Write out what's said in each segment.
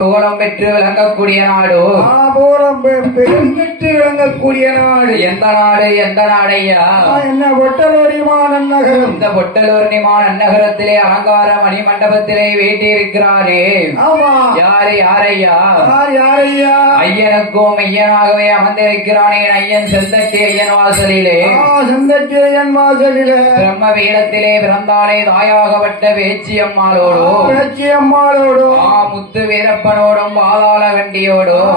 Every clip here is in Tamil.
புகழம் பெற்று விளங்கக்கூடிய நாடு. புகழம் பெற்று விளங்கக்கூடிய நாடு. எந்த நாடு? எந்த நாடையா? என்ன பொட்டலூர் மாநகரம். இந்த பொட்டலூர் மாநகரத்திலே அலங்கார மணி மண்டபத்திலே வீட்டிருக்கிறாரே. ஆமா. யாரு? யாரையா? யாரையா? ஐயனுக்கும் ஐயனாகவே அமர்ந்திருக்கிறானே ஐயன் செந்தட்டி ஐயன் வாசலிலே. செந்தட்டி ஐயன் வாசலிலே பிரம்ம வீரத்திலே பிறந்தாலே தாயாகப்பட்ட வேச்சியம்மாளோடு முத்து வீரப்பனோடும் பாதாள கண்டியோடும்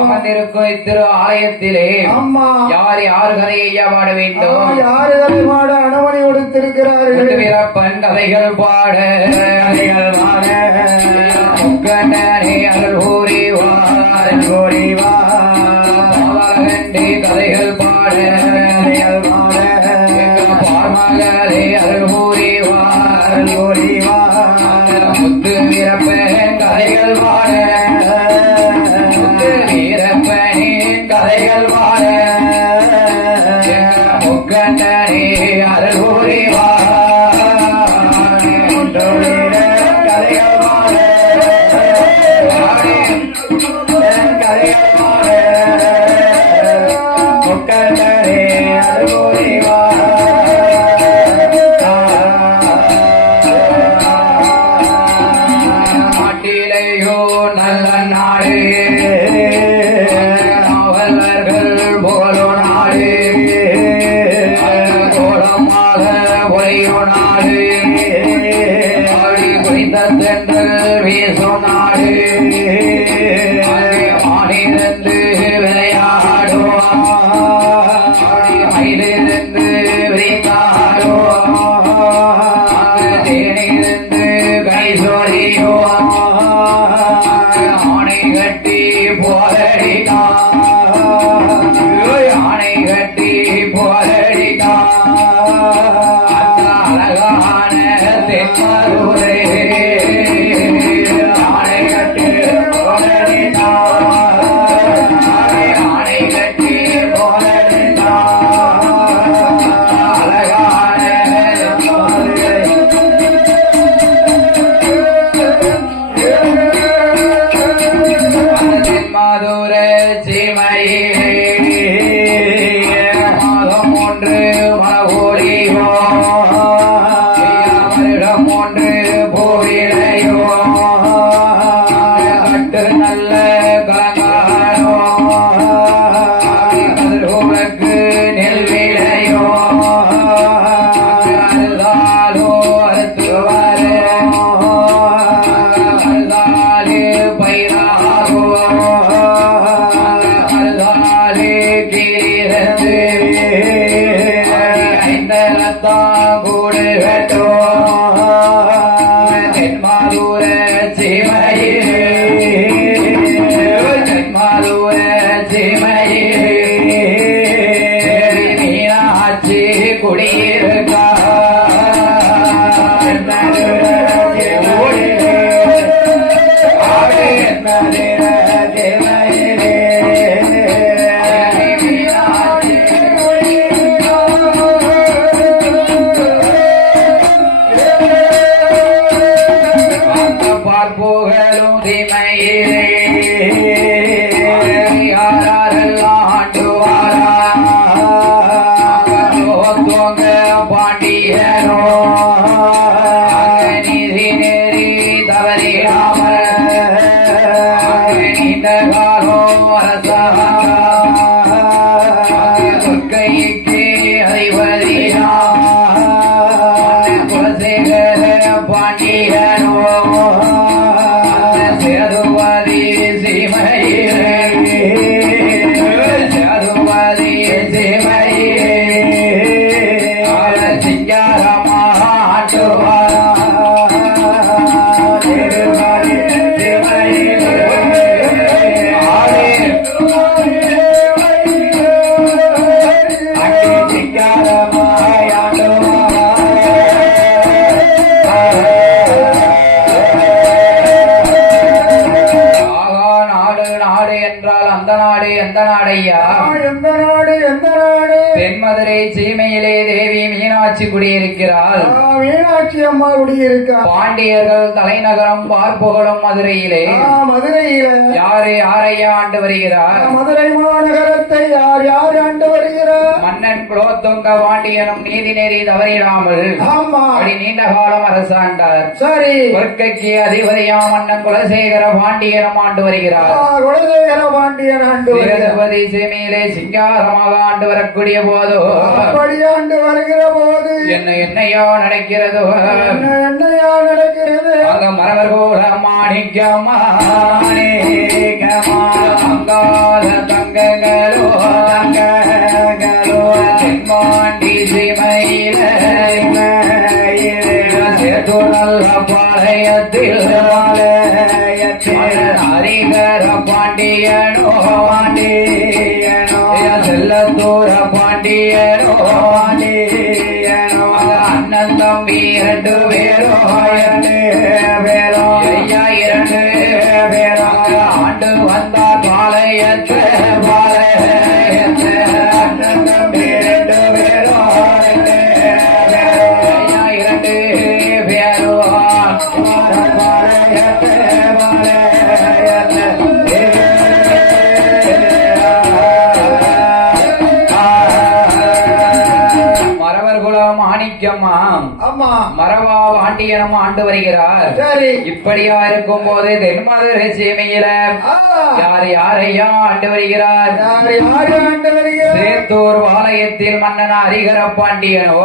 அமர்ந்திருக்கும் இத்திரு ஆலயத்திலே யார் யார் கதையை பாட வேண்டும்? யாரு கதை பாட அனுமதி கொடுத்திருக்கிறார்கள்? வீரப்பன் கதைகள் பாட அருள் கூறிவாரண்டி கதைகள் பாட பார்மகளே அருள் முத்து வீரப்பன் கதைகள் பாட வீரப்பனின் கதைகள் பாட முக்கண்டனே அருள் கதைகள் பாட கதைகள் பாட முக்கண்டனே அருள் நல்ல நாடு நாவலர்கள் போலோ நாடு கோலமாக ஒளியோ நாடு குறித்த தென்றல் வீசோ நாடு மாநிலந்து விளையாடுவோம் மயிலிருந்து விரித்தாடுவோம் தேனிலிருந்து கை சொறியோம் ஆணை கட்டி போரடிக்கா ஆணை கட்டி போரடிக்கா அழகான தென்மருரே ஆணை கட்டி போரடிக்கா ஆணை கட்டி போரடிக்கா அழகான மதுர சீமையிலே மாதம் ஒன்று மனகோடியோ வருடம் ஒன்று போரிலையோ கட்டு நல்ல கலங்காரோ கதிரோனுக்கு நெல் விளையோ அருளாலோ அறுத்து வரோ அருளாலே பயிராகோ கூடு கட்டோ தென்மாதூர சீமையிலே தென்மாதூர சீமையிலே மீனாட்சி குடியிருக்கா பார்ப்புகளும் திமையிலே யாரெல்லாம் ஆண்டுவாரா தோங்க பாண்டியனோ நிதி நெறி தவறியாம நீண்ட காலம் அரசா சொற்கைக்கு அதிபதியா குலசேகர பாண்டியனோ சேதுபதி சீமையிலே சேதுபதி சீமையிலே சிங்காரமாக ஆட்டுவாரா சேதுபதி சீமையிலே சிங்காரமாக ஆட்டுவாரா நாடு நாடு என்றால் அந்த நாடு எந்த நாடையா? எந்த நாடு எந்த நாடு? தென்மதுரை சீமையிலே தேவி மீனாட்சி குடியிருக்கிறாள். மீனாட்சி அம்மா குடியிருக்கா. பாண்டியர்கள் தலைநகரம் பார்ப்புகழும் மதுரையிலே. மதுரையில யாரு யாரையா ஆண்டு வருகிறார்? மதுரை மாநகரத்தை யார் யார் ஆண்டு வருகிறார்? மன்னன் குலோத்துங்க பாண்டியனும் நீதி நெறி தவறிடாமல் ஆமா அப்படி நீண்ட காலம் அரசாண்டார். சரி. கொற்கைக்கு அதிபதியா மன்னன் குலசேகர பாண்டியனும் ஆண்டு வருகிறார். குலசேகர பாண்டியன் ஆண்டு திருப்பதி சீமையிலே சிங்காரமாக ஆண்டு வரக்கூடிய போதோ அப்படி ஆண்டு வருகிற போது என்னையோ நடக்கிறதோ? என்னையா நடக்கிறது? அங்க மரவர் கூட மாணிக்கமாணிக்கமாங்காத தங்கங்களோ தென்மாண்டி சீமையில சேதுநல்ல பாளையத்தில் ஹரிகர பாண்டியனோ செல்லத்தூர பாண்டியனோ அண்ணன் தம்பி 2 பேரும் ஐயா 2 பேரும் ஆண்டு வந்தார் பாளையத்து அண்ணன் தம்பி 2 பேரும் ஐயா 2 பேரும் பாளையத்து மாணிக்கம்மா அம்மா மரவா பாண்டியனும் ஆண்டு வருகிறார். சரி. இப்படியா இருக்கும் போது தென்மதுரை சீமையில யார் யாரையா ஆண்டு வருகிறார்? ஆண்டு வருகிறார்? சேத்தூர் பாளையத்தில் மன்னன் ஹரிகர பாண்டியனோ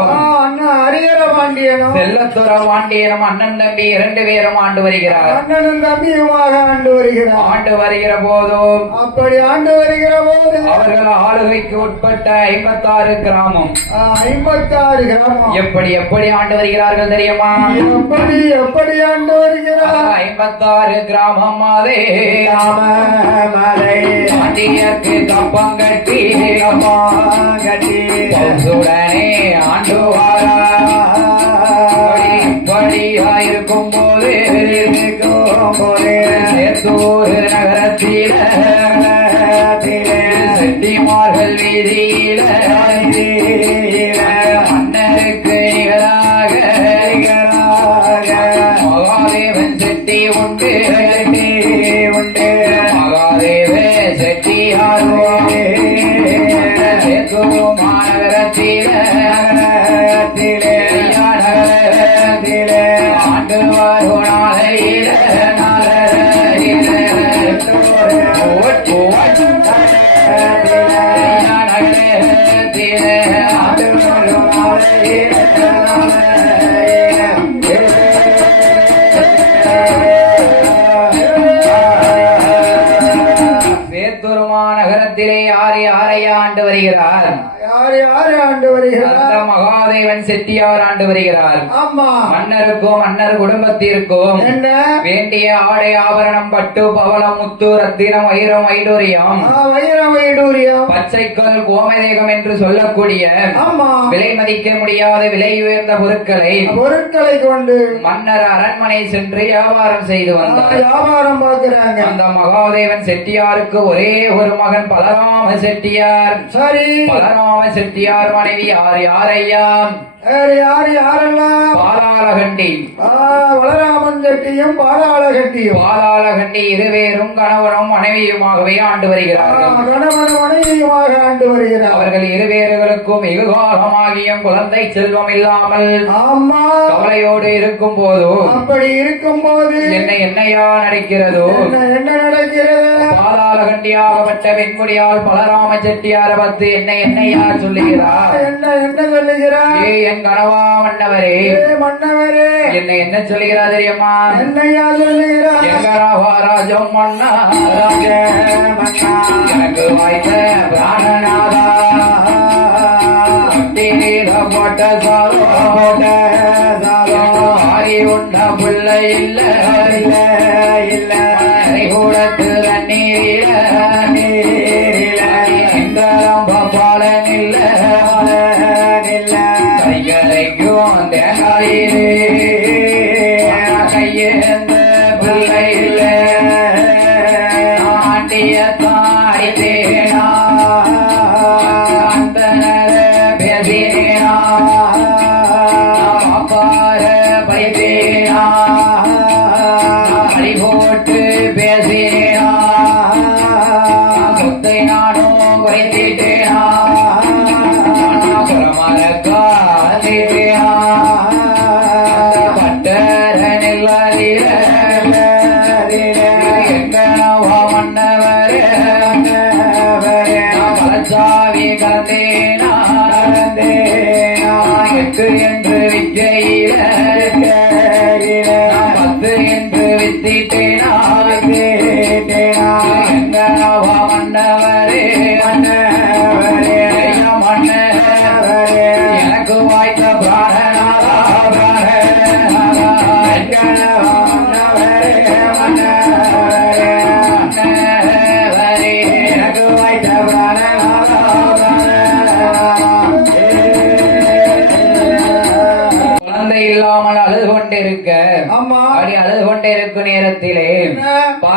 அண்ணா ஹரிகர பாண்டியனோ செல்லத்துற பாண்டியனும் அண்ணன் தம்பி 2 பேரும் ஆண்டு வருகிறார். அண்ணனும் தம்பியுமாக ஆண்டு வருகிறார். ஆண்டு வருகிற போதும் அப்படி ஆண்டு வருகிற போது அவர்கள் ஆளுகைக்கு உட்பட்ட 56 கிராமம் 56 கிராமம் எப்படி எப்படி ஆண்டு வருகிறார்கள் தெரியுமா? எப்படி ஆண்டு வருகிறார்? 56 கிராமம் அதே பாண்டியர்க்கு கப்பம் கட்டி உடனே ஆண்டு இப்படியாயிருக்கும் போது சேத்தூர் நகரத்தில செட்டிமார்கள் வீதியில மன்னருக்கு நிகராக மகாதேவன் செட்டி உண்டு மகாதேவ செட்டியார் மாநகரத்தில ஆண்டு வரும் நாளையில சேத்தூர் மாநகரத்திலே யார் யாரையா ஆண்டு வருகிறார்? யார் ஆண்டு வருகிறார்? மகாதேவன் செட்டியார் ஆண்டு வருகிறார். ஆமா. மன்னருக்கும் மன்னர் குடும்பத்திற்கும் என்ன வேண்டிய ஆடை ஆபரணம் பட்டு பவளம் முத்து ரத்தினம் வைரம் வைடூரியம் பச்சைக்கல் கோமதேகம் என்று சொல்லக்கூடிய விலை மதிக்க முடியாத விலை உயர்ந்த பொருட்களை கொண்டு மன்னர் அரண்மனை சென்று வியாபாரம் செய்து வந்தார். வியாபாரம் பார்க்கிறாங்க. அந்த மகாதேவன் செட்டியாருக்கு ஒரே ஒரு மகன் பலராம செட்டியார். சரி. பலராம செட்டியார் மனைவி யாரையா? யாரெல்லாம்? பாலாளகண்டி. வளராமன் செட்டியும் பாலாளகண்டியும். பாலாளகண்டி இருவேரும் கணவனும் மனைவியுமாகவே ஆண்டு வருகிறார்கள். கணவனும் மனைவியுமாக ஆண்டு வருகிறார். அவர்கள் இருவேர்களுக்கும் வெகு காலமாகியும் குழந்தை செல்வம் இல்லாமல் கவலையோடு இருக்கும் போது அப்படி இருக்கும் போது என்னையா நடக்கிறதோ? என்ன நடக்கிறது? பாலாளகண்டியாகப்பட்ட வெண்முடியால் பலராம செட்டியார் பத்து என்னையா சொல்லுகிறார்? என்ன சொல்லுகிறார்? என் கனவா மன்னவரே என்ன சொல்லுகிறா தெரியுமா? என்னையா சொல்லுகிறார்? எங்கராவா ராஜம் மன்னா எனக்கு வாய்த்த பிராணநாதா போட்ட சாலோ ஆரி உண்ட பிள்ளை இல்ல கூடத்து தண்ணீரில பாலன் இல்ல கையலைக்கும் தேங்காயிலே கையேந்த பிள்ளை இல்ல ஆண்டிய தாய்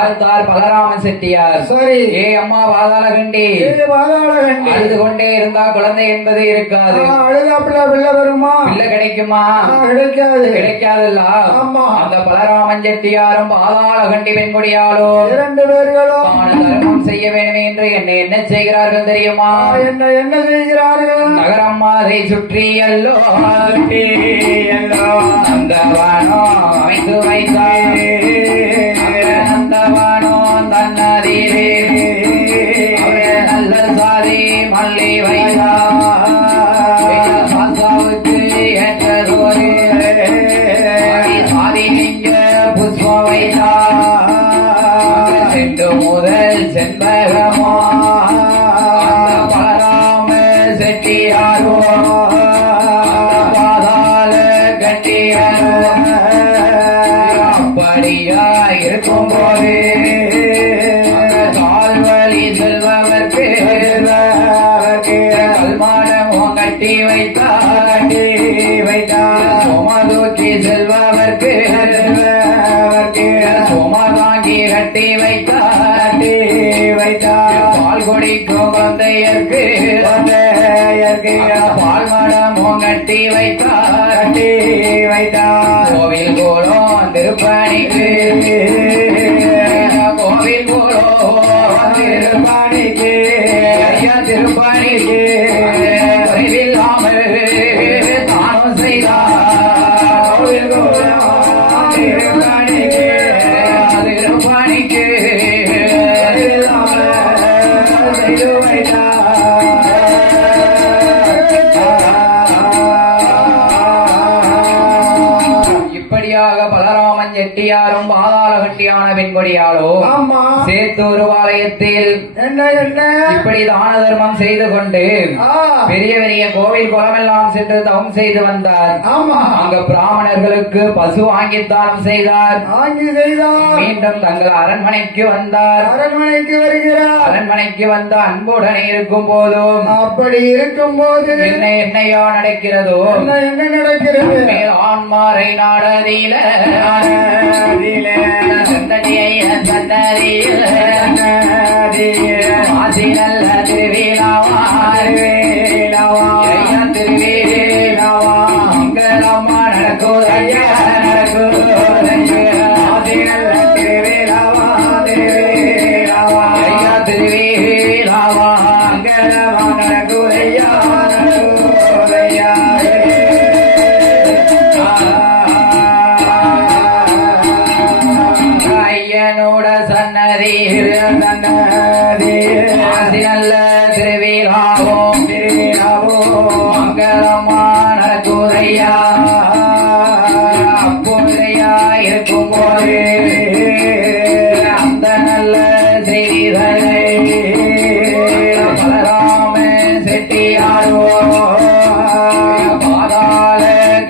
பார்த்தார் பலராமன் செட்டியார். சரி. ஏ அம்மா பாதாளகண்டி, பாதாளகண்டி அழுது கொண்டே இருந்தா குழந்தை என்பது இருக்காது. அழுதாப்புல பிள்ளை வருமா? பிள்ளை கிடைக்குமா? கிடைக்காது. கிடைக்காதுல்ல. ஆமா. அந்த பலராமன் செட்டியாரும் பாதாளகண்டி பெண்குடியாலோ 2 பேர்களும் தர்மம் செய்ய வேண்டும் என்று என்ன செய்கிறார்கள் தெரியுமா? என்ன செய்கிறார்கள்? நகரம் அதை சுற்றி அல்லோ அந்த வானோ அமைத்து வைத்தார். அந்த வானோ தன்னதிலே நல்ல சாதி மல்லி வைத்தார். சாசாவுக்கு ஏற்றதோடு சாதி லிங்க புஷ்பம் வைத்தார். சென்று முதல் செண்பகமோ பலராம செட்டியாரோ பாதாள கட்டியாரோ அப்படியா இருக்கும் போது கால்வழி செல்வதற்கு கல்மானமோ கட்டி வைத்தார். சோமதூக்கி செல்வதற்கு சோமதாங்கி கட்டி வைத்தார். பால் குடிக்கும் குழந்தையருக்கு பால் மடமோ கட்டி வைத்தார். கோவில் போலும் திருப்பணிக்கு கோவில் போலும் திருப்பணிக்கு திருப்பணிக்கு குறைவில்லாமல் தானம் செய்தார். கோவில் போலும் திருப்பணிக்கு திருப்பணிக்கு இப்படியாக பலராமன் செட்டியாரும் பாதாளகண்டியான பெண்கொடியாளோ சேத்தூர் பாளையத்தில் இப்படி தான தர்மம் செய்து கொண்டு பெரிய பெரிய கோவில் குளமெல்லாம் சென்று தவம் செய்து வந்தார். அங்க பிராமணர்களுக்கு பசு வாங்கி தானம் செய்தார். மீண்டும் தங்கள் அரண்மனைக்கு வந்தார். அரண்மனைக்கு வருகிறார். அரண்மனைக்கு வந்த அன்புடன் இருக்கும் போதும் அப்படி இருக்கும் போது என்னையா நடக்கிறதோ என்ன நடக்கிறது? ஆண்மாரை நாடதில ஆசி நல்ல திருவிழாவா திருவிழாவா அங்கலம்மா நடக்குதையா ஆசி நல்ல திருவிழாவா திருவிழாவா அங்கலம்மா நடக்குதையா ஐயனோட சன்னதி ஆசி நல்ல திருவிழாவோ மங்களமா நடக்குதையா. அப்போதையா இருக்கும் போது அந்த நல்ல செய்திகளை பலராம செட்டியாரோ பாதாள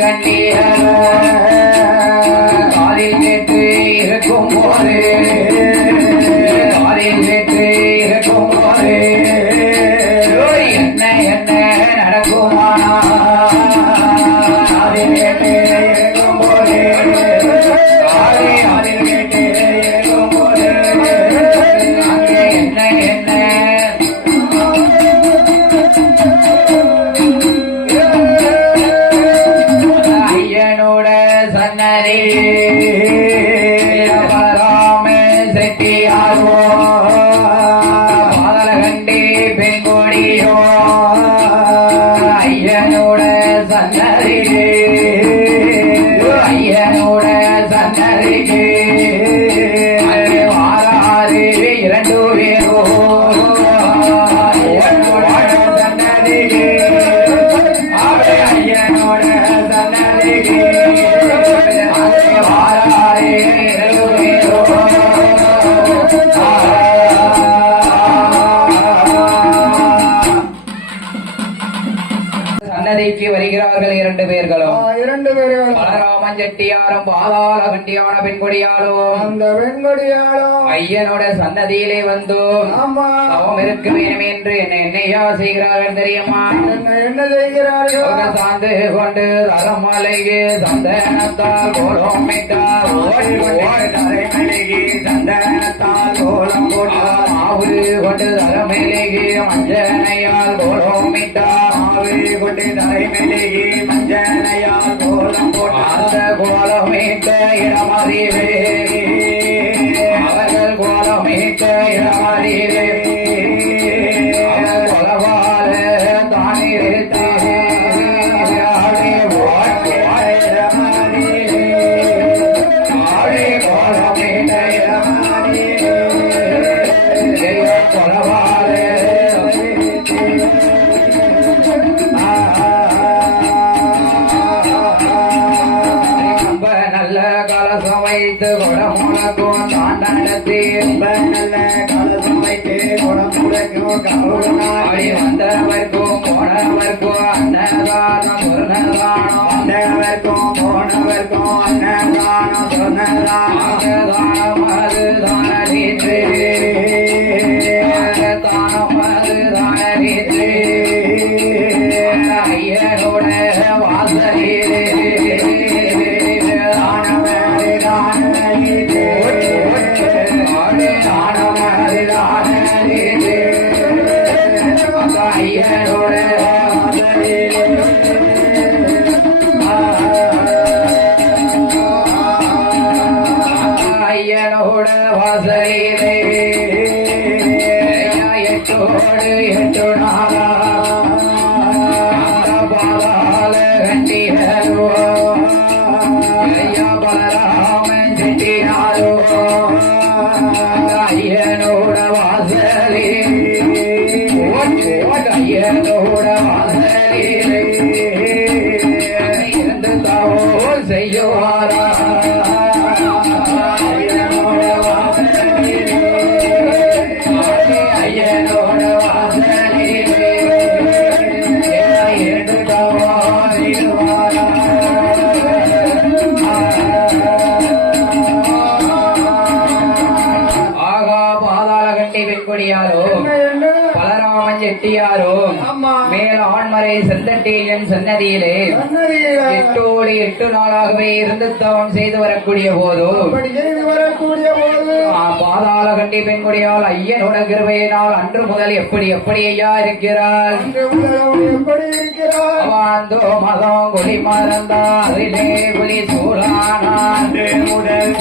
கண்டியரோ காதில் கேட்டு இருக்கும் போது காதில் கேட்டு இருக்கும் போது என்ன என்ன நடக்குமானா காதில் கேட்டு இருக்கும் போது காதில் கேட்டு இருக்கும் போது அங்கே என்ன என்ன ஐயனோட சன்னதி பலராம செட்டியாரோ பாதாளகண்டி பெண்கொடியோ ஐயனோட சன்னதிக்கு ஐயனோட சன்னதிக்கு வாராறு 2 பேரோ சன்னதிக்கு ஐயனோட சன்னதிக்கு வாராறு 2 பேரோ பலராமன் செட்டியாரும் பாதாள கண்டியான பெண்கொடியாலும் அந்த வெண்கொடியாலும் ஐயனோட சன்னதியிலே வந்து ஆமா தவம் இருக்க வேண்டும் என்று என்னையா செய்கிறார்கள் தெரியுமா? என்ன செய்கிறார்கள்? சார்ந்து கொண்டு தரமலைக்கு சந்தனத்தால் கோலம் மீட்டார் தரைமலைக்கு சந்தனத்தால் கோலம் போட்டார் மாவு கொண்டு தரமலைக்கு மஞ்சனையால் கோலம் மீட்டார் மாவு கொண்டு தரைமலைக்கு மஞ்சனையால் கோலம் போட்டார் அந்த கோலமீட்ட இடமறிவே அவர்கள் கோலமீட்ட இடமறிவே கொலவால தானிருத்தே வைத்து குடமுழக்கும் தாண்டனத்தி நல்ல கலசம் வைத்து குடமுழக்கும் கவுடாடி வந்தவர்க்கும் போனவர்க்கும் அன்னதானம் சொன்னதானம் வந்தவர்க்கும் போனவர்க்கும் அன்னதானம் சொன்னதானம் அது தானடித்து தானம் அது தானடித்து ஐயனோட வாசலிலே ஐயனோட வாசலிலே எட்டோடு எட்டு நாளா பாதாள கண்டிகளோ பலராமன் செட்டினாரோ ஐயனோட வாசலே ஐயனோட வாசலே இருந்து தாவோ செய்யுவாரா ஐயனோட வாசலே ஐயனோட வாசலே இருந்து தாவோ செய்யுவாரா பலராமன் செட்டியாரும் மேல ஆண்மறை செந்தட்டியின் சன்னதியிலே எட்டோடு 8 நாளாகவே இருந்து தவம் செய்து வரக்கூடிய போதும் பாதாள கண்டி பெண்குடியால் ஐயனோட கிருபையினால் அன்று முதல் எப்படி எப்படி ஐயா இருக்கிறார்? அவந்தோ மதம் குடி மறந்தா அதிலே குலி சூழானான் முதல்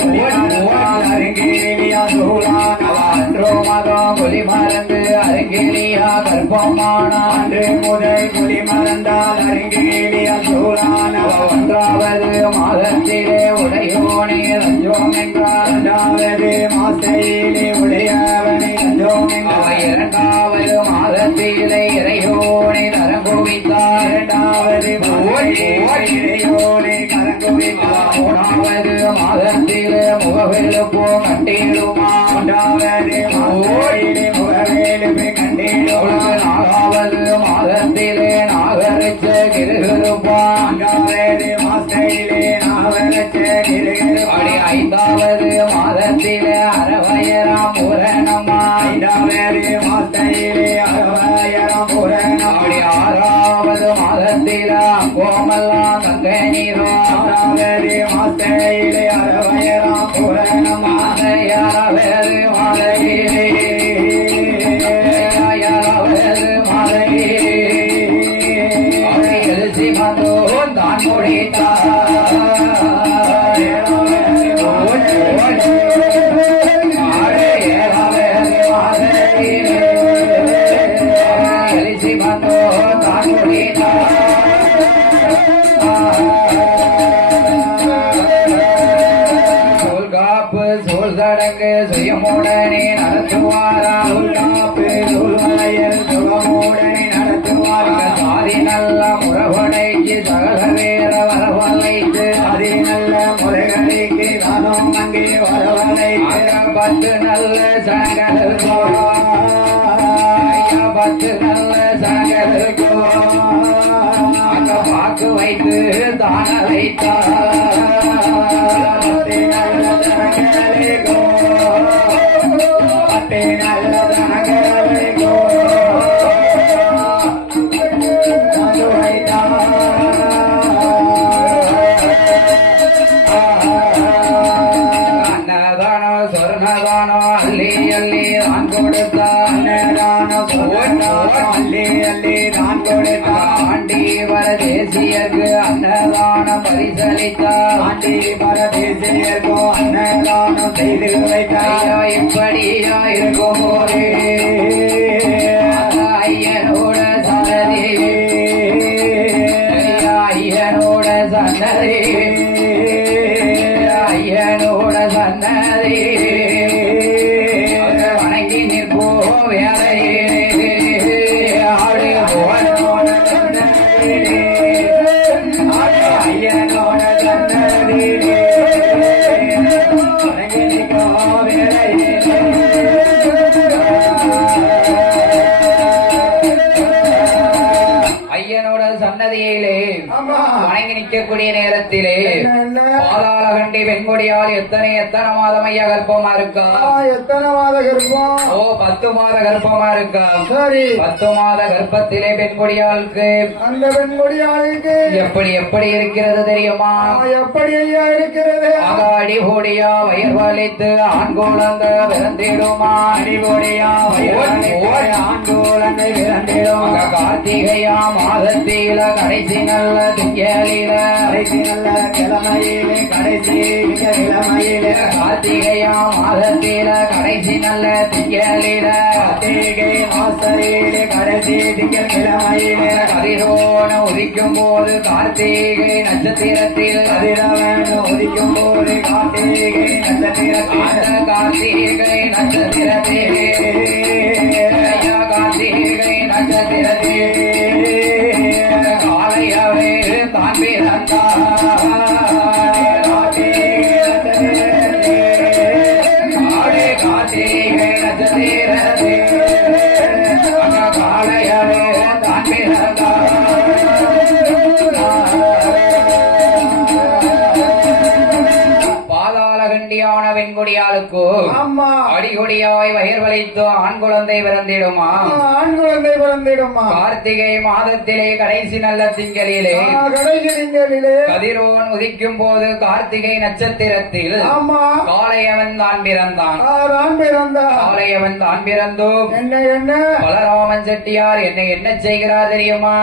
அன்றோ மதம் குலி மறந்து அருங்கிலியா கற்பமானான் முதல் குடி மறந்தால் அருங்கிலியா சூழான ஒன்றாவது மாதத்திலே உடையோனே ரஞ்சோம் என்றார் இரண்டாவது மாசையிலே உடையவனை ரஞ்சோம் என்றார் இரண்டாவது மாதத்திலே இறையோனை கரங்குவித்தார் இரண்டாவது இறையோனை கரங்குவித்தார் மூணாவது மாதத்திலே முகவெழுப்போ கண்டிடுமா மூன்றாவது மாதத்திலே முகவெழுப்பை கண்டிடுமா நாலாவது மாதத்திலே நாகரிச்ச கிருகிருப்பான் நான்காவது மாசையிலே நாகரிச்ச கிருகிருப்பாடி ஐந்தாவது மாதத்திலே அரவயராம் பூரணமா ஐந்தாவது மாசையிலே அரவயராம் பூரணமாடி ஆறாவது மாதத்திலே கோமல்லாம் கங்கை நீரோ ஆறாவது மாசையிலே அரவயராம் பூரணமா யாராவது மாலையிலே யாராவது மாலையிலே எழுச்சி வந்தோன் தான் முடித்தார் எழுச்சி வந்தோன் தான் முடித்தார் சுயமுடனே நடத்துவாராம் சுகமுடனே நடத்துவார்கள் சாதி நல்ல முறவடைக்கு சகல வேற வரவழைத்து அதி நல்ல முறைகளுக்கு நானும் அங்கே வரவழைத்து பத்து நல்ல சங்கருக்கோ பத்து நல்ல சங்கருக்கோ அங்க பாக்கு வைத்து தான வைத்தார் நல்ல ஜனங்களுக்கோ அத்தே நல்ல ஜனங்களுக்கோ அன்னதானோ சொர்ணதானோ அள்ளி அள்ளி நான் கொடுத்தான் அள்ளி அள்ளி நான் கொடுத்தான் ஆண்டி வர தேசியருக்கு அன்னதானம் பரிசளித்தார் ஆண்டி பரதேசியர்கோ அன்னதானம் செய்து வைத்தார் இப்படியா இருக்கும் போதே ஐயனோட சன்னதி ஐயனோட சன்னதி ஐயனோட சன்னதி வணங்கி நிற்போ வேலையே ஆடு ஐயனோட சன்னதியிலே ஐயனோட சன்னதியிலே வணங்கினிக்கோ வேளையிலே ஐயனோட சன்னதியிலே ஆமா வணங்கி நிற்கக்கூடிய நேரத்திலே என்ன? பாலாளகண்டி வெண்கொடியால் எத்தனை மாதம் ஐயா கர்ப்பமா இருக்கா எத்தனை மாத கர்ப்பம் ஓ 10 மாத கர்ப்பமா இருக்கா சரி 10 மாத கர்ப்பத்திலே பெண்கொடியாளுக்கு அந்த பெண்கொடியாளுக்கு எப்படி இருக்கிறது தெரியுமா எப்படி ஐயா இருக்கிறது அடி கோடியா வயிறு வலித்து ஆண் குழந்தை பிறந்திடுமா அடிகோடியா ஆண்டோலனை விரண்டிடும் கார்த்திகையா மாதத்தில கடைசி நல்ல திங்களில கடைசி நல்ல கிழமையிலே கடைசி கிழமையிலே கார்த்திகையா மாதத்தில கடைசி நல்ல திங்களில கார்த்திகை மாசையிலே கடைசி திங்கள் கிழமையிலே கதிரோன உதிக்கும் போது கார்த்திகை நட்சத்திரத்தில் கதிரவன் உதிக்கும் போது கார்த்திகை நட்சத்திரத்தில் அந்த கார்த்திகை நட்சத்திரத்தில் ஐயா கார்த்திகை நட்சத்திரத்தில் காலையவே தான் பிறந்தார் கார்த்திகை நட்சத்திரத்தில் காலையவே தான் பிறந்தார் பாதாளகண்டியான வெண்கொடியாளுக்கு ஆமா அடிகொடியாய் வயிறு வலித்து ஆண் குழந்தை பிறந்திடுமா ஆண் குழந்தை பிறந்திடுமா கார்த்திகை மாதத்திலே கடைசி நல்ல திங்களிலே கடைசி திங்களிலே கதிரோன் உதிக்கும் போது கார்த்திகை நட்சத்திரத்தில் ஆமா காளையவன் தான் பிறந்தான் ஆண் பிறந்தா காளையவன் தான் பிறந்தும் என்ன பலராமன் செட்டியார் என்ன செய்கிறார் தெரியுமா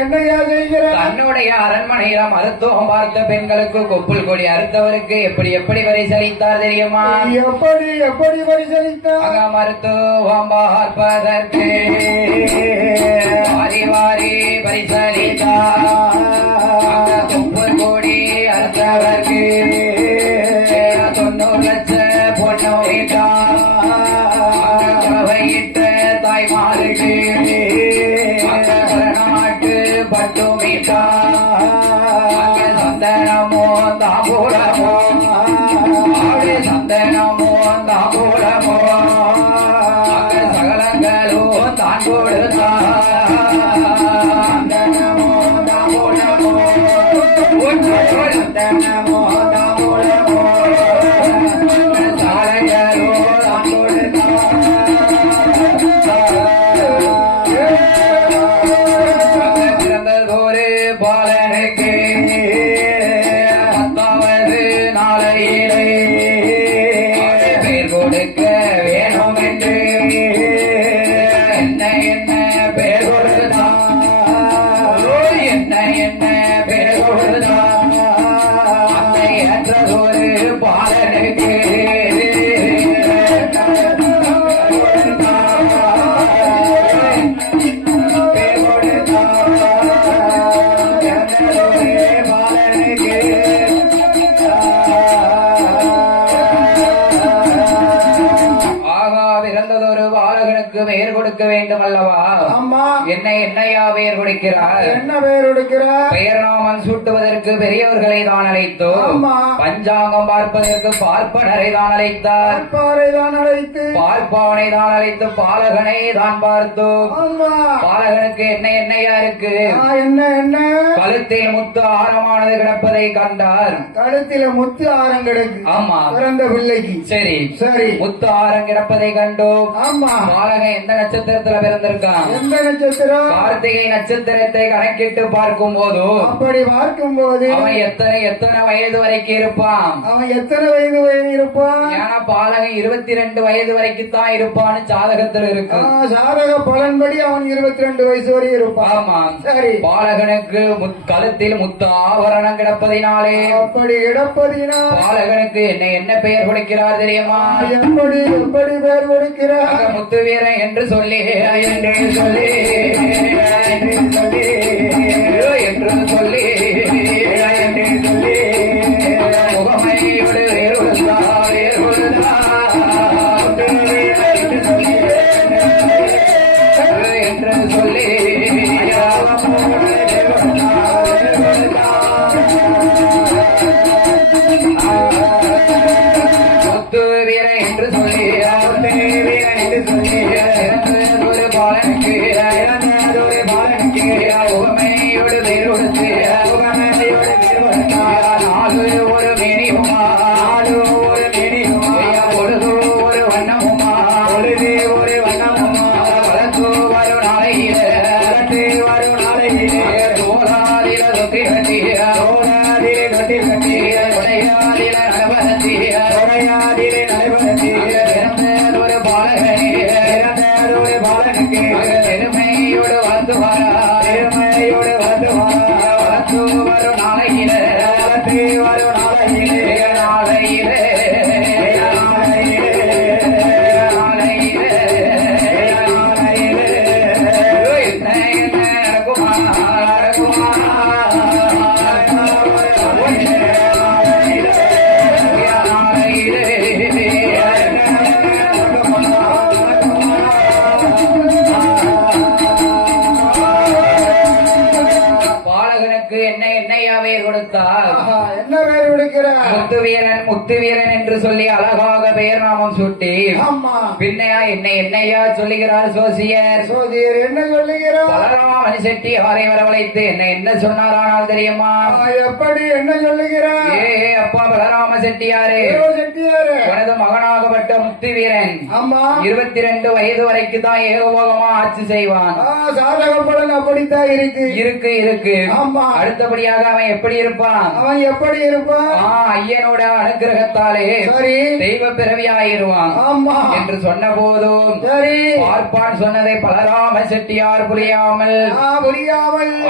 என்னையா செய்கிறார் தன்னுடைய அரண்மனையில மருத்துவம் பார்த்த பெண்களுக்கு கொப்புள் கொடி அறுத்தவருக்கு எப்படி பரிசளித்தார் தெரியுமா எப்படி பரிசளித்தார் அக மருத்துவம் பார்ப்பதற்கு வாரி வாரி பரிசளித்தார் அங்க கொப்புள் கொடி அறுத்தவருக்கு 90 லட்சம் பொண்ணு வைத்தார் குறவையிட்ட தாய்மாருக்கு நாட்டு பட்டு மீட்டார் சந்தனமோ தாம்பூலமோ சந்தனமோ தாம்பூலமோ சகலங்களோ தான் கொடுத்தார் சந்தனமோ தாம்பூலமோ சந்தனமோ தாம்பூலமோ சகலங்களோ தான் கொடுத்தார் பிறந்ததொரு பாலனுக்கு 10வது நாளையிலே பேர் கொடுக்க வேணும் என்று என்ன பேர் கொடுத்தான் என்ன பேர் கொடுத்தான் அத்தை ஏற்றதொரு பாலனுக்கு பாலகனுக்கு பெயர் கொடுக்க வேண்டும் அல்லவா? ஆமா. என்னையா பெயர் கொடுக்கிறார்? என்ன பெயர் கொடுக்கிறார்? பெயர் நாமம் சூட்டுவதற்கு பெரியவர்களை தான் அழைத்தோம். பஞ்சாங்கம் பார்ப்பதற்கு பார்ப்பனரை தான் அழைத்தார். பார்ப்பானை தான் அழைத்து பாலகனை தான் பார்த்தோம். பாலகனுக்கு என்னையா இருக்கு? என்ன கழுத்தில் முத்து ஆரமானது கிடப்பதை கண்டார். கழுத்தில முத்து ஆரம் கிடக்கு. ஆமா, பிறந்த பிள்ளைக்கு. சரி சரி, முத்து ஆரம் கிடப்பதை கண்டோம். ஆமா. பாலகன் எந்த நட்சத்திரத்துல பிறந்திருக்கான்? எந்த நட்சத்திரம்? கார்த்திகை நட்சத்திரத்தை கணக்கிட்டு பார்க்கும் போது, அப்படி பார்க்கும் போது அவன் எத்தனை வயது வரைக்கும் இருப்பான்? அவன் எத்தனை வயது இருப்பான்? ஏன்னா பாலகன் 22 வயது வரைக்கும் தான் இருப்பான்னு ஜாதகத்துல இருக்கு. ஜாதக பலன்படி அவன் 22 வயசு வரை இருப்பான். ஆமா. சரி, பாலகனுக்கு கழுத்தில் முத்து ஆபரணம் கிடப்பதினாலே, அப்படி கிடப்பதினால் பாலகனுக்கு என்ன பெயர் கொடுக்கிறார் தெரியுமா? எப்படி பெயர் கொடுக்கிறார்? முத்து வீரன் என்று சொல்லி என்று சொல்லி முகமையோடு வேறுதா என்று சொல்லி முத்து வீரன் என்று சொல்லி ஒரு பாலனுக்கு உகமையோடு வேறுபடுத்து ஒரு மேனியுமா பொழுது ஒரு வண்ணமுமா வளர்த்து வரும் நாளையில தோளாதில தொட்டி கட்டிய உடையாதில நடைபெறத்திய ஒரு பாலகனுக்கு பெருமையோடு வந்து வளர்த்து வரும் நாளையில முத்துவீரன் என்று சொல்லி அழகாக பெயர் நாமம் சூட்டி பின்னையா என்னையா சொல்லுகிறார் சோசியர் என்ன சொல்லுகிறார்? பலராமன் செட்டி அவரை வரவழைத்து என்ன சொன்னாரானால் தெரியுமா? எப்படி என்ன சொல்லுகிறார்? அப்பா பலராம செட்டியாரு எனது மகனாகப்பட்ட முத்துவீரன் 22 வயது வரைக்கும் தான் ஏகபோகமா ஆட்சி செய்வான். சாதகப்பலன் அப்படித்தான் இருக்கு. அடுத்தபடியாக அவன் எப்படி இருப்பான்? ஐயனோட அனுகிரகத்தாலே தெய்வ பிறவியாயிருவான் என்று சொன்ன போதும் பார்ப்பான் சொன்னதை பலராம செட்டியார் புரியாமல்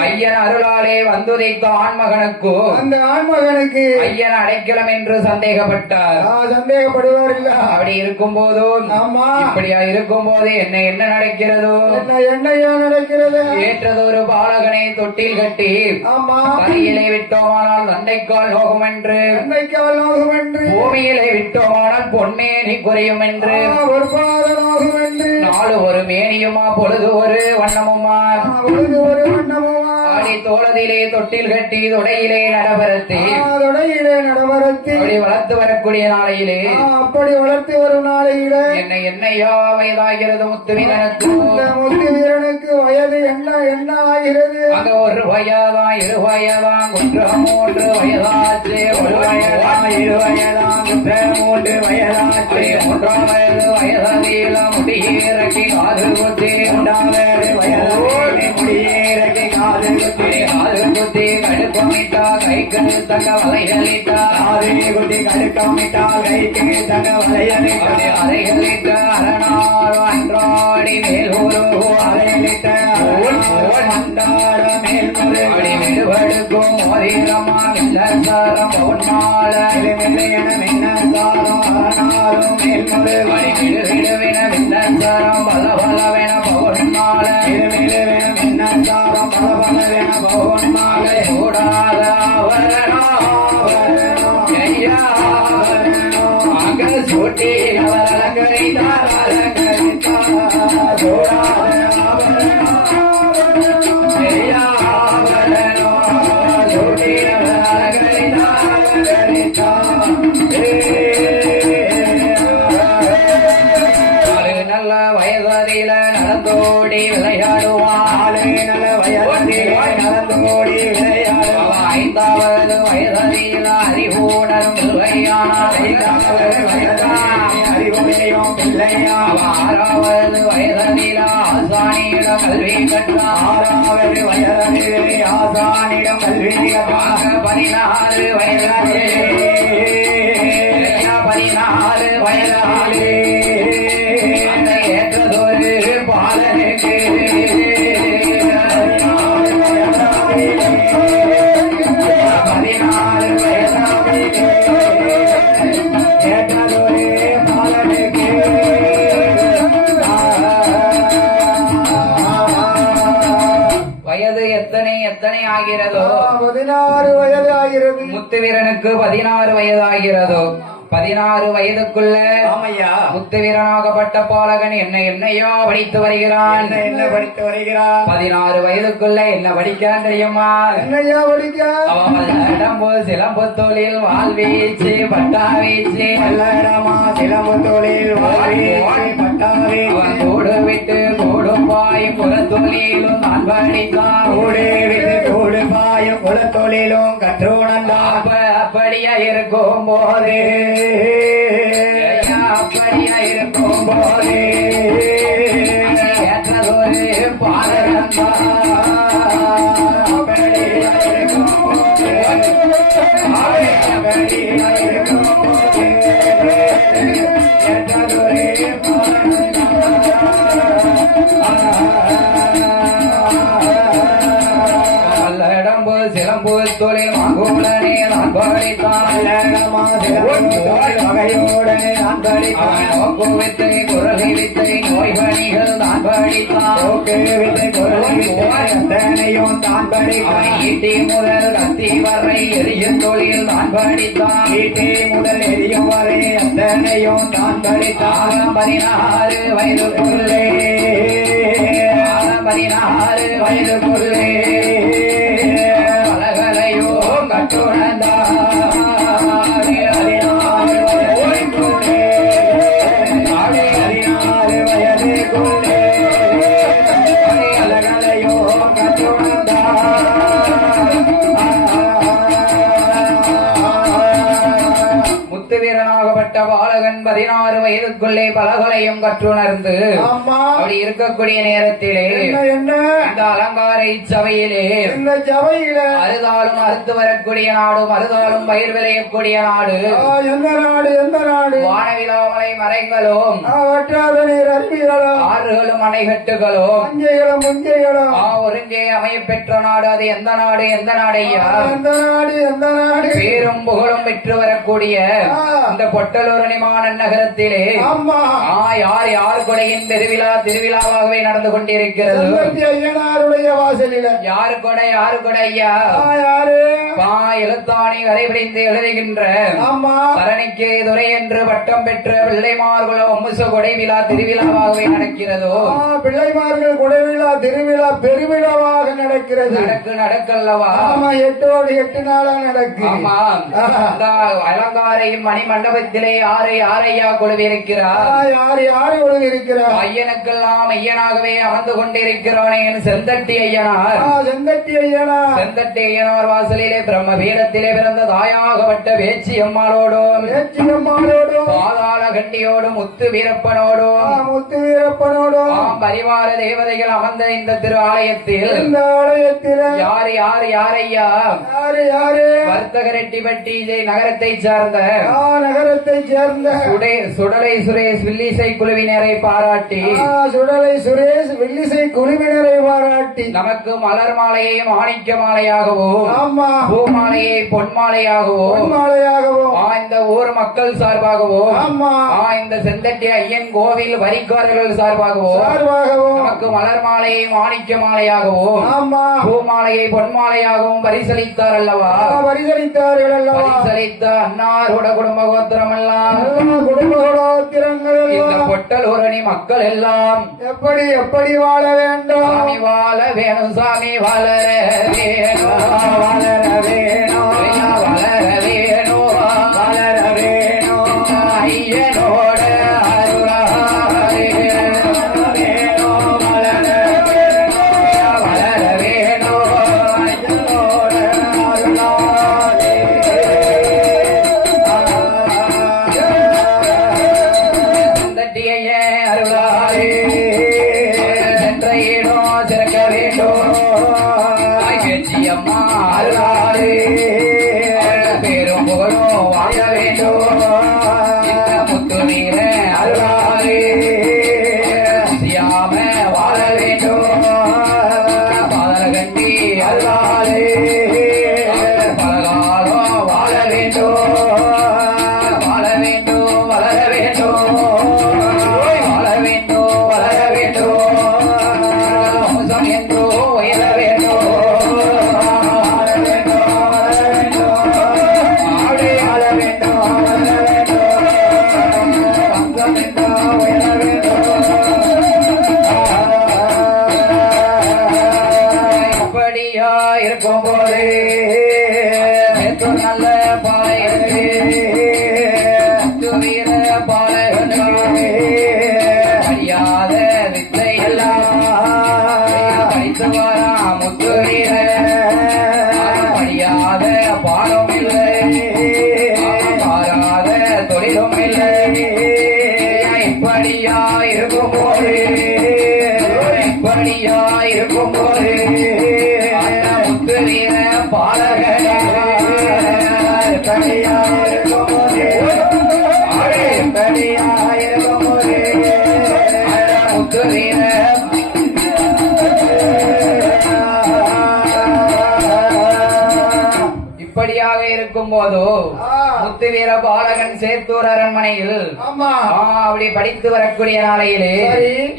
ஐயன் அருளாலே வந்துதைத்த ஆண்மகனுக்கு ஐயன் அடைக்கலம் என்று சந்தேகப்பட்டார். அப்படி இருக்கும் போதும் இப்படியா இருக்கும் போது என்ன நடக்கிறதோ? ஏற்றதொரு பாலகனை தொட்டில் கட்டி கரையிலே விட்டோமானால் தண்டைக்கால் நோகும் என்று பூமியிலே விட்டோமானால் பொன்னேனி குறையும் என்று நாலு ஒரு மேனியுமா பொழுது ஒரு வண்ணமுமா தோளதிலே தொட்டில் கட்டி தொடையிலே நடவரத்தி வளர்த்து வரக்கூடிய நாளையிலே அப்படி வளர்த்து வரும் நாளையிலே என்னையா வயதாகிறது முத்துவீரனுக்கு வயது என்ன ஆகிறது? அங்க ஒரு வயதான் 2 வயதான் குற்றம் 3 வயதாச்சு 1 வயதான் 2 வயதான் குற்றம் 3 வயதாச்சு 3வது வயதில முடியிறக்கி காது குத்தி 3வது வயதில் முடியிறக்கி காது குத்தி கடுக்கமிட்டா கைக்கு தங்க வலைகளிட்டா குத்தி கடுக்கமிட்டா கைக்கு தங்க வலைகளிட்ட அரணாறு அன்றாடி மேல் ஒரு அலையளிட்ட மேல்வடுக்கும் மோதிரமா மின்னசாரம் பவுன்மால மின்னசாரம் மேல்முருவின மின்னசாரம் பலவென பவுன்மால மின்னசாரம் பலவென பவுன்மால கூடாத சூட்டி அலங்கரித்தார் நல்ல வயதில நடந்தோடி விளையாடுவான் நல்ல வயதிலே நடந்தோடி விளையாடுவான் 5வது வயதில அறிவுணரும் பிள்ளையானான் 5வது பிள்ளையான் 6வது வயதில ஆசானியிடம் கல்வி கற்றான் 6வது வயதிலே ஆசானிடம் கல்வி கற்றான் 16 வயதிலே 16 வயதாலே அந்த ஏற்றதொரு பாலனுக்கு 16 வயதாலே ஏற்றதொரு பாலனுக்கு வயது எத்தனை ஆகிறதோ 16 வயது ஆகிறது. முத்துவீரனுக்கு 16 வயதாகிறதோ 16 வயதுக்குள்ள ஆமையா முத்துவீரனாகப்பட்ட பாலகன் என்னையா படித்து வருகிறான் என்ன படித்து வருகிறான்? 16 வயதுக்குள்ள என்ன படிக்கிறான் தெரியுமா? என்னையா படிக்க? அவடம்பு சிலம்பு தொழில் வாழ்வீச்சு பட்டா வீச்சு பல்லடமா சிலம்பு தொழில் வாழ்வீச்சு பட்டா அவன் வீச்சு கூடு விட்டு கூடும் பாயும் புறத்தொழிலும் நான் படித்தான் கூடு விட்டு கூடு பாயும் குலத்தொழிலும் கற்றோனந்தான். அப்படியா இருக்கும் போது அப்படியா இருக்கும் போது ஏற்றதொரு பாலகந்தா அப்படியா இருக்கும் போது, அப்படியா இருக்கும் போது, ஏற்றதொரு பல்லடம்பு சிலம்பு தொழில் மாங்குளனே நான் படித்தான் பல்லடமா சிலம்பு தொழில் வகையோடனே நான் படித்தான். நோக்கு வித்தை குரலை வித்தை நோய்கணிகள் நான் படித்தான் ஓகே வித்தை குரல் வித்தை அத்தனையும் தான் படித்தான். ஈட்டி முதல் கத்தி வரை எரியும் தொழில் நான் படித்தான் ஈட்டி முதல் எரியும் வரை அத்தனையும் தான் படித்தான். 16 வயதுக்குள்ளே 16 வயதுக்குள்ளே பலகலையோ கட்டுணர்ந்தார் 16 வயதுக்குள்ளே 16 வயதுக்குள்ளே அழகலையோ முத்துவீரனாகப்பட்ட பாலகன் 16 வயதுக்குள்ளே பலகலையும் கற்றுணர்ந்து ஆமா அப்படி இருக்கக்கூடிய நேரத்திலே என்ன என்ன இந்த அலங்கார சபையிலே இந்த சபையில அறுதாலும் அறுத்து வரக்கூடிய நாடு மறுதாலும் பயிர் விளையக்கூடிய நாடு எந்த நாடு எந்த நாடு வானவிலாமலை மறைங்களும் வற்றாத நீர் அருவிகளும் ஆறுகளும் அணைகட்டுகளும் மஞ்சைகளும் முஞ்சைகளும் ஒருங்கே அமைய பெற்ற நாடு அது எந்த நாடு எந்த நாடையா எந்த நாடு எந்த நாடு பேரும் புகழும் பெற்று வரக்கூடிய இந்த பொட்டலூரணி மாநன் நகரத்திலே ஆமா யார் யார் கொடையின் திருவிழாவாகவே நடந்து கொண்டிருக்கிறது செம்பருத்தி ஐயனாருடைய வாசலில யாரு கொடை ஐயா யாரு எழுத்தாணி வரைபிடிந்து எழுதுகின்ற ஆமா தரணிக்கு துரை என்று பட்டம் பெற்ற பிள்ளைமார்குல வம்ச கொடை விழா திருவிழாவாகவே நடக்கிறதோ பிள்ளைமார்கள் கொடைவிழா திருவிழா பெருவிழாவாக நடக்கிறது நடக்கல்லவா ஆமா 8 நாளா நடக்கு ஆமா அந்த அலங்காரையும் மணி மண்டபத்திலே யாரையா கொழுவிருக்கிறார் யாரு ஒழுங்கிருக்கிறார் ஐயனுக்கெல்லாம் ஐயனாகவே அமர்ந்து கொண்டிருக்கிறோனே செந்தட்டி ஐயனார் செந்தட்டி ஐயனார் வாசலிலே பிரம்ம பீடத்திலே பிறந்த தாயாகப்பட்ட வேச்சி அம்மாளோடும் பாதாள கண்டியோடும் முத்து வீரப்பனோடும் பரிவார தேவதைகள் அமர்ந்த இந்த திரு ஆலயத்தில் யாரையா வர்த்தக ரெட்டிப்பட்டி நகரத்தை சார்ந்த சுடலை சுரேஷ் வில்லிசை குழுவினரை பாராட்டி நமக்கு மலர் மாலையை மாணிக்க மாலையாகவும் பூமாலையை பொன்மாலையாகவும் இந்த ஊர் மக்கள் சார்பாகவும் இந்த செந்தட்டி ஐயன் கோவில் வரிக்காரர்கள் சார்பாகவும் நமக்கு மலர் மாலையை மாணிக்க மாலையாகவும் பூமாலையை பொன்மாலையாகவும் பரிசளித்தார் அல்லவா பரிசளித்த அன்னாரோட குடும்ப கோத்திரம் எல்லாம் இந்த பொட்டலூரணி மக்கள் எல்லாம் எப்படி வாழ வேண்டும் சாமி வாழ வேணும் சாமி வளர வேணும் வளர வேணும் வளர வேணும் வளர வேணும் ஐயனோட அருளாரே அருளாரே சென்ற இடம் சிறக்க வேண்டும் அம்மா அருளாரே பேரும் புகழும் வாழ வேண்டும் முத்து வீர அருளாரே சியாம வாழ வேண்டும் பாதகண்டி அருளாரே பலகாலம் வாழ வேண்டும் வாழ வேண்டும் வளர வேண்டும் வாழ வேண்டும் வளர வேண்டும் வம்சம் என்றோ உயர வேண்டும் வாழ வேண்டும் வளர வேண்டும் ஆடை ஆள வேண்டும் வளர வேண்டும் வம்சம் என்றோ உயர வேண்டும் இப்படியா இருக்கும் போது நல்ல பாலை வீர பாலை அறியாத வித்தை எல்லாம் படித்து வரா முத்து வீர அறியாத பாடம் இல்லை மாறாத தொழிலும் இல்லை இப்படியா இருக்கும் போது இப்படியா இருக்கும் போது முத்து வீர பாலகன இப்படியா இருக்கும் போது இப்படியா இருக்கும் போது முத்து வீர இப்படியாக இருக்கும் போதோ முத்து வீர பாலகன் சேத்தூர் அரண்மனையில் அப்படி படித்து வரக்கூடிய நாளையிலே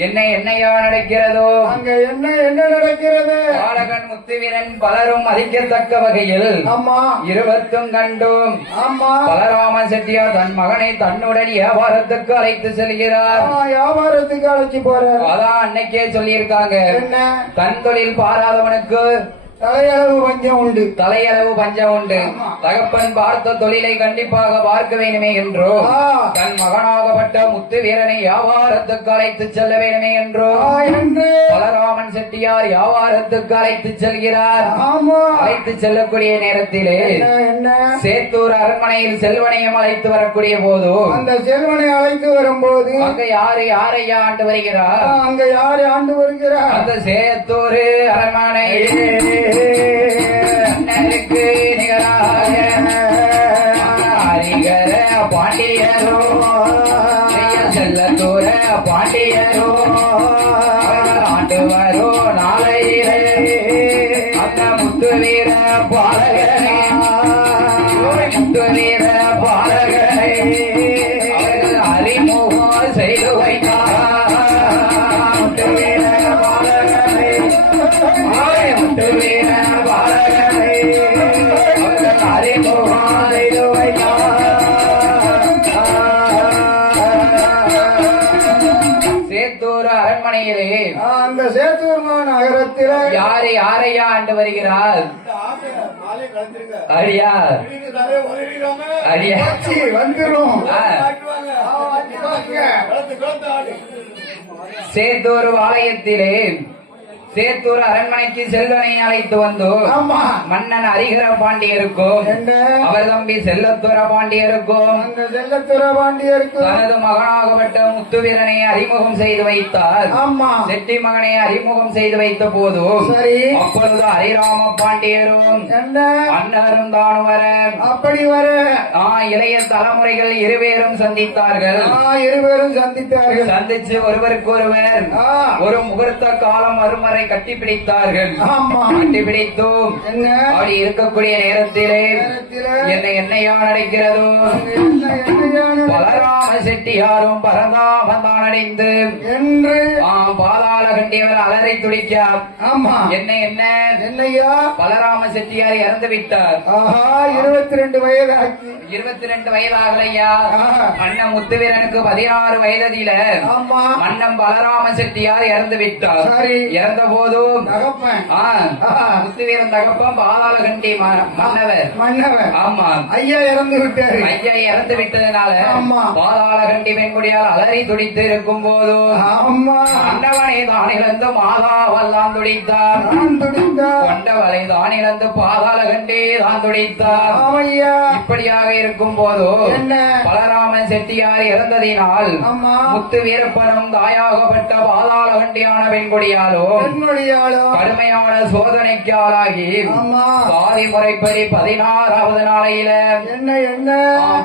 என்னையா நடக்கிறதோ அங்க என்ன நடக்கிறது? பாலகன் முத்துவீரன் பலரும் மதிக்கத்தக்க வகையில் இருவருக்கும் கண்டும் பலராம செட்டியார் தன் மகனை தன்னுடன் வியாபாரத்துக்கு அழைத்து செல்கிறார். வியாபாரத்துக்கு அழைச்சி போறார். அதான் அன்னைக்கே சொல்லியிருக்காங்க, தன் தொழில் பாராதவனுக்கு தலையளவு பஞ்சம் உண்டு. தலையளவு பஞ்சம் உண்டு. தகப்பன் பார்த்த தொழிலை கண்டிப்பாக பார்க்க வேண்டுமே என்றோ தன் மகனாகப்பட்ட முத்து வீரனை வியாபாரத்துக்கு அழைத்து செல்ல வேண்டுமே என்றோ பலராமன் செட்டியார் வியாபாரத்துக்கு அழைத்து செல்கிறார். அழைத்து செல்லக்கூடிய நேரத்திலே சேத்தூர் அரண்மனையில் செல்வனையும் அழைத்து வரக்கூடிய போது அந்த செல்வனை அழைத்து வரும்போது அங்க யாரையா ஆண்டு வருகிறார்? அங்க யாரு ஆண்டு வருகிறார்? அந்த சேத்தூர் அரண்மனை அண்ணனுக்கு நிகராக ஹரிகர பாண்டியரோ செல்லத்தூர பாண்டியரோ ஆண்டு வரோ நாளையிலே அந்த முத்து வீர பாலகனை முத்து வீர பாலகனை அறிமுகம் செய்து வைத்தார். முத்து வீர பாலகனை முத்து வீர பாலகனை அறிமுகம் செய்து சேத்தூர் அரண்மனையிலே அந்த சேத்தூர் நகரத்தில் யாரையா ஆண்டு வருகிறார்? அடியா அடியா வந்துடும். சேத்தூர் ஆலயத்திலே சேத்தூர் அரண்மனைக்கு செல்வனை அழைத்து வந்தோம். மன்னன் ஹரிகர பாண்டியருக்கும் அவர் தம்பி செல்லத்துற பாண்டியருக்கும் தனது மகனாகப்பட்ட முத்துவீரனை அறிமுகம் செய்து வைத்தார். செட்டி மகனை அறிமுகம் செய்து வைத்த போதும் அப்பொழுது ஹரிராம பாண்டியரும் அன்னரும் தான் வர அப்படி வர இளைய தலைமுறைகள் இருவேரும் சந்தித்தார்கள். சந்திச்சு ஒருவருக்கு ஒருவர் ஒரு முகூர்த்த காலம் மறுமுறை கட்டிப்பிடித்தார்கள். கட்டிப்பிடித்தோம் அப்படி இருக்கக்கூடிய நேரத்திலே என்னையா நடக்கிறதோ பலராம செட்டியாரும் பரந்தாமந்தான் அடைந்து என்று பாதாள கண்டியவர் அலறி துடிக்கார். என்னையா பலராம செட்டியார் இறந்து விட்டார். 22 வயது 22 வயதாகலையா. அண்ணன் முத்துவீரனுக்கு 16 வயதில அண்ணன் பலராம செட்டியார் இறந்து விட்டார். இறந்த போதும் முத்துவீரன் தகப்பன் பாதாள கண்டி மன்னவர். ஆமா ஐயா இறந்து விட்டாரு. ஐயா இறந்து விட்டதுனால பாதாள கண்டி பெண்குடியால் அலறி துடித்து இருக்கும் போது ஆமா கொண்டவனை தான் இழந்து மாதாவெல்லாம் துடித்தார் நான் துடித்தார் கொண்டவளை தான் இழந்து பாதாள கண்டே தான் துடித்தார் ஆமையா இப்படியாக இருக்கும் போது என்ன பலராமன் செட்டியார் இறந்ததினால் ஆமா முத்து வீரப்பனும் தாயாகப்பட்ட பாதாள கண்டியான பெண்குடியாலோ பெண்மொழியாளோ கடுமையான சோதனைக்கு ஆளாகி ஆமா பாதி முறைப்படி 16வது நாளையில என்ன என்ன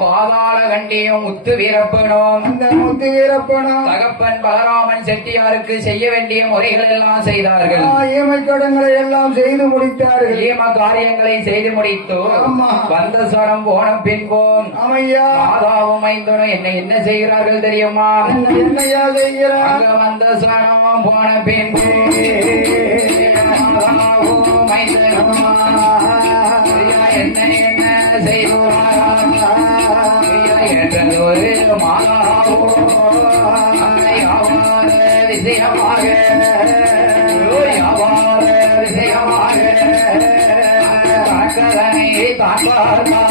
பாதாள கண்டியும் முத்து வீரப்பனும் அந்த முத்து வீரப்பனும் தகப்பன் பலராமன் செட்டியாருக்கு செய்ய வேண்டிய முறைகள் எல்லாம் செய்தார்கள் ஏமை கடன்களை எல்லாம் செய்து முடித்தார்கள் ஈம காரியங்களை செய்து முடித்து ஆமா வந்த சரம் போன பின்போம் ஆமையா மாதாவும் மைந்தனும் என்ன செய்கிறார்கள் தெரியுமா என்னையா செய்கிறார் அங்க வந்த சரம் போன பின்பு மாதாவும் மைந்தனும் என்ன செய்வாராம் என்றது ஒரு மாதாவும் யாவார விஷயமாக யாவார விஷயமாக தாக்கதனை தாக்காதா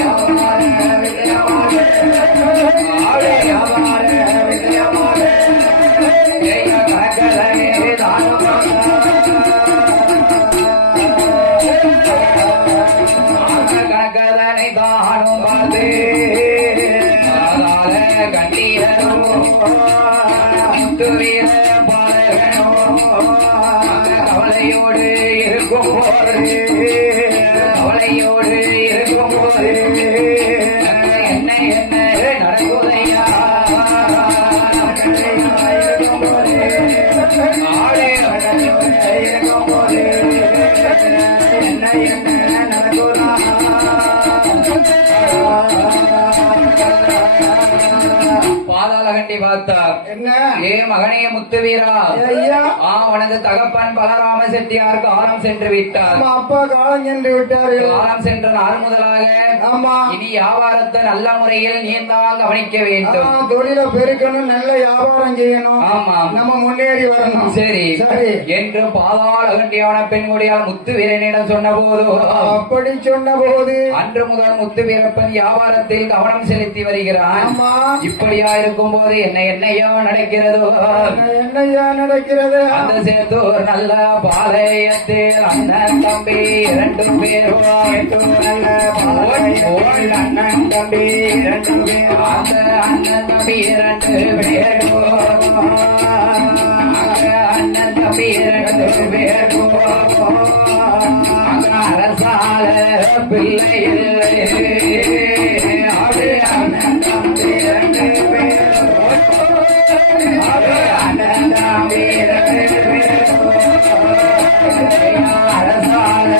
யாவார விஷயமாக யாவார விஷயமாக ஜெய தாக்கதனை கணக்கதனை தானும் பார்த்து கண்டீரோ வீர பாலகனோ கவலையோடு இருக்கும் போது கவலையோடு இருக்கும் போது என்ன என்ன நடக்குதையா இருக்கும் போது ஆளே இருக்கும் போது என்ன என்ன நடக்குதா பாதாள கண்டி பார்த்தார் என்ன ஏ மகனே முத்து வீரா ஐயா உனது தகப்பன் பலராம செட்டியார் காலம் சென்று விட்டார் ஆமா, அப்பா காலம் சென்று விட்டார்கள் காலம் சென்ற நாள் முதலாக ஆமா இனி வியாபாரத்தை நல்ல முறையில் நீ தான் கவனிக்க வேண்டும் தொழில பெருக்கணும் நல்ல வியாபாரம் செய்யணும் ஆமாம் நம்ம முன்னேறி வரணும் சரி சரி என்று பாதாள கண்டியான பெண்குடியால் முத்து வீரனிடம் சொன்ன போது அப்படி சொன்ன போது அன்று முதல் முத்து வீரப்பன் வியாபாரத்தில் கவனம் செலுத்தி வருகிறான் ஆமா இப்படியா இருக்கும் போது என்னையா நடக்கிறதோ என்னையா நடக்கிறது அந்த சேத்தூர் நல்ல பாளையத்தில் அண்ணன் தம்பி 2 பேரும் நல்ல பாளையத்தில் அண்ணன் தம்பி 2 பேரும் அந்த அண்ணன் தம்பி 2 பேரும் அண்ணன் தம்பி 2 பேரும் அரசால பிள்ளை அண்ணன் தம்பி 2 பேரும் அண்ணன் தம்பி 2 பேரும் அரசால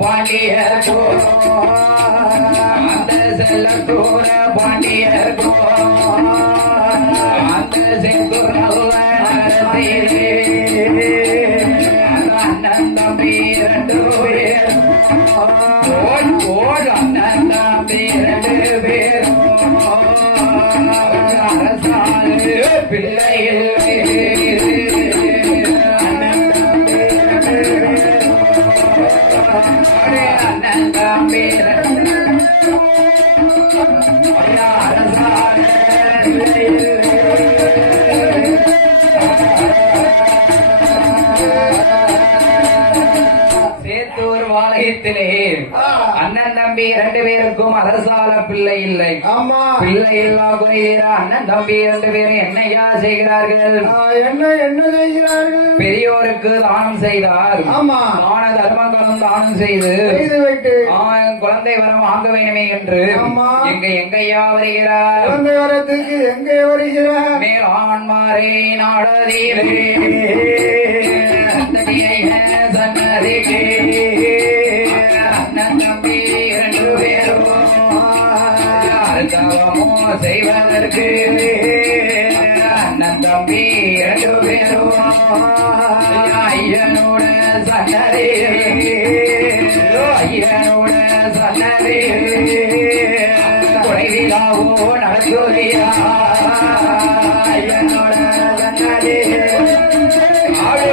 பாண்டியர் அந்த செல்லத்தூர பாண்டியர் அந்த செந்தூர் நல்ல அண்ணன் தம்பி 2 பேர் அண்ணன் தம்பி 2 பேர் அரசாலே பிள்ளையில் அண்ணன் தம்பி சேத்தூர் வாளையத்திலே அண்ணன் தம்பி 2 பேருக்கும் அரசால பிள்ளை இல்லை ஆமா பிள்ளை இல்லா குறைவீர அண்ணன் தம்பி 2 பேரும் என்னையா செய்கிறார்கள் என்ன என்ன செய்கிறார்கள் பெரியோருக்கு தானம் செய்தார் ஆமா தான தர்மங்களும் தானம் செய்து செய்து வைத்து குழந்தை வரம் வாங்க வேணுமே என்று ஆமா. எங்கையா வருகிறார் குழந்தை வரத்துக்கு எங்கே வருகிறார் மேலாண்மாரே நாடதீரே சன்னதிக்கே அண்ணன் தம்பி 2 பேரும் தவமோ செய்வதற்கு அண்ணன் தம்பி 2 பேரும் ஐயனோட சன்னதி ஐயனோட சன்னதி குறைவிலாவோ நடக்குறியா ஐயனோட சன்னதி ஆடு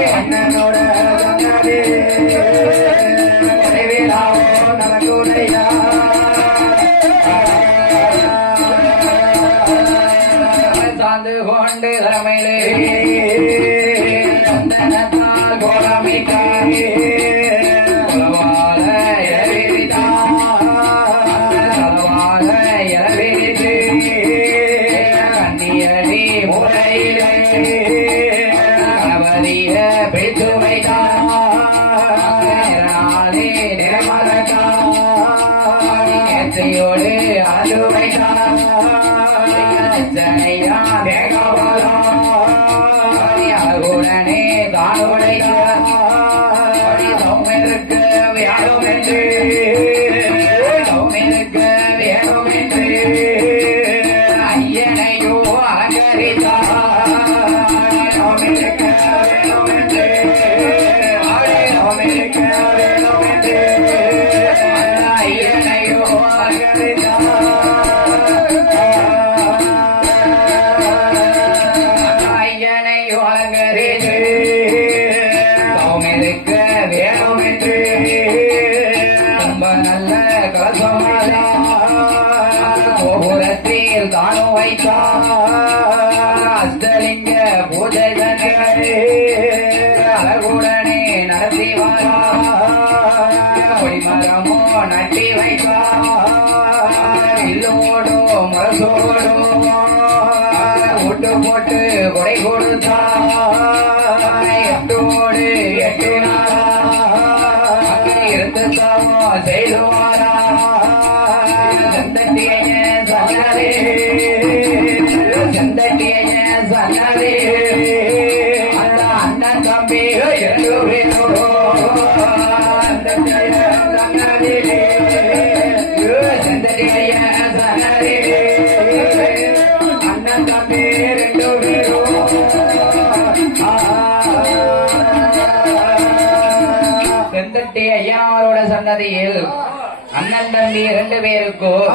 அடியோடு நிலமலக்கான் ஏத்தையோடு அது வைத்தான் அச்சனையா வேகவாதான் அழகுடனே தானுடையார் சௌமியருக்கு வியாழம் என்று சௌமியருக்கு வேணும் என்று ஐயனையோ அலங்கரித்தார் சௌமியருக்கு வேணும் என்று சௌமியருக்கு வேணும் என்று ஐயனையோ ஐயனையோ அலங்கரித்து சௌமியருக்கு வேணும் என்று ரொம்ப நல்ல கோபுரத்தில் தானும் வைத்தார் அஷ்டலிங்க பூஜை அழகுடனே நடத்தி மரமோ நட்டி வைத்தார் இல்லோடோ முரசோடோ ஓட்டு போட்டு கொடை கொடுத்தார் எட்டோடு எட்டு இருந்து தாமோ செய்துவாரா செந்தட்டிய சன்னரே செந்தட்டிய சன்னரே அந்த அண்ணன் தம்பி இரண்டு பேரோ செந்தட்டிய சன்னரே அண்ணன் தம்பி ரெண்டு பேரோ செந்தட்டி ஐயாவோட சன்னதியில் அண்ணன் தம்பி இரண்டு பேருக்கும்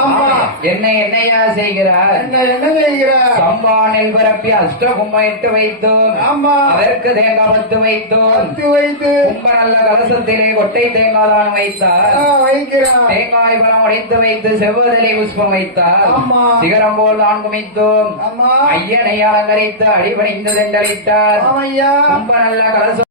என்னையா செய்கிறார் என்ன செய்கிறார் சம்பா நெல் பரப்பி அஷ்டகும்மையிட்டு வைத்தோம் அதற்கு தேங்காய் பத்து வைத்தோம் வைத்து கும்ப நல்ல கலசத்திலே கொட்டை தேங்காய் தான் வைத்தார் வைக்கிறார் தேங்காய் பழம் உடைத்து வைத்து செவ்வதலை புஷ்பம் வைத்தார் சிகரம் போல் நான் குமித்தோம் ஐயனை அலங்கரித்து அடிபணிந்து சென்றளித்தார் ஐயா கும்ப நல்ல கலசம்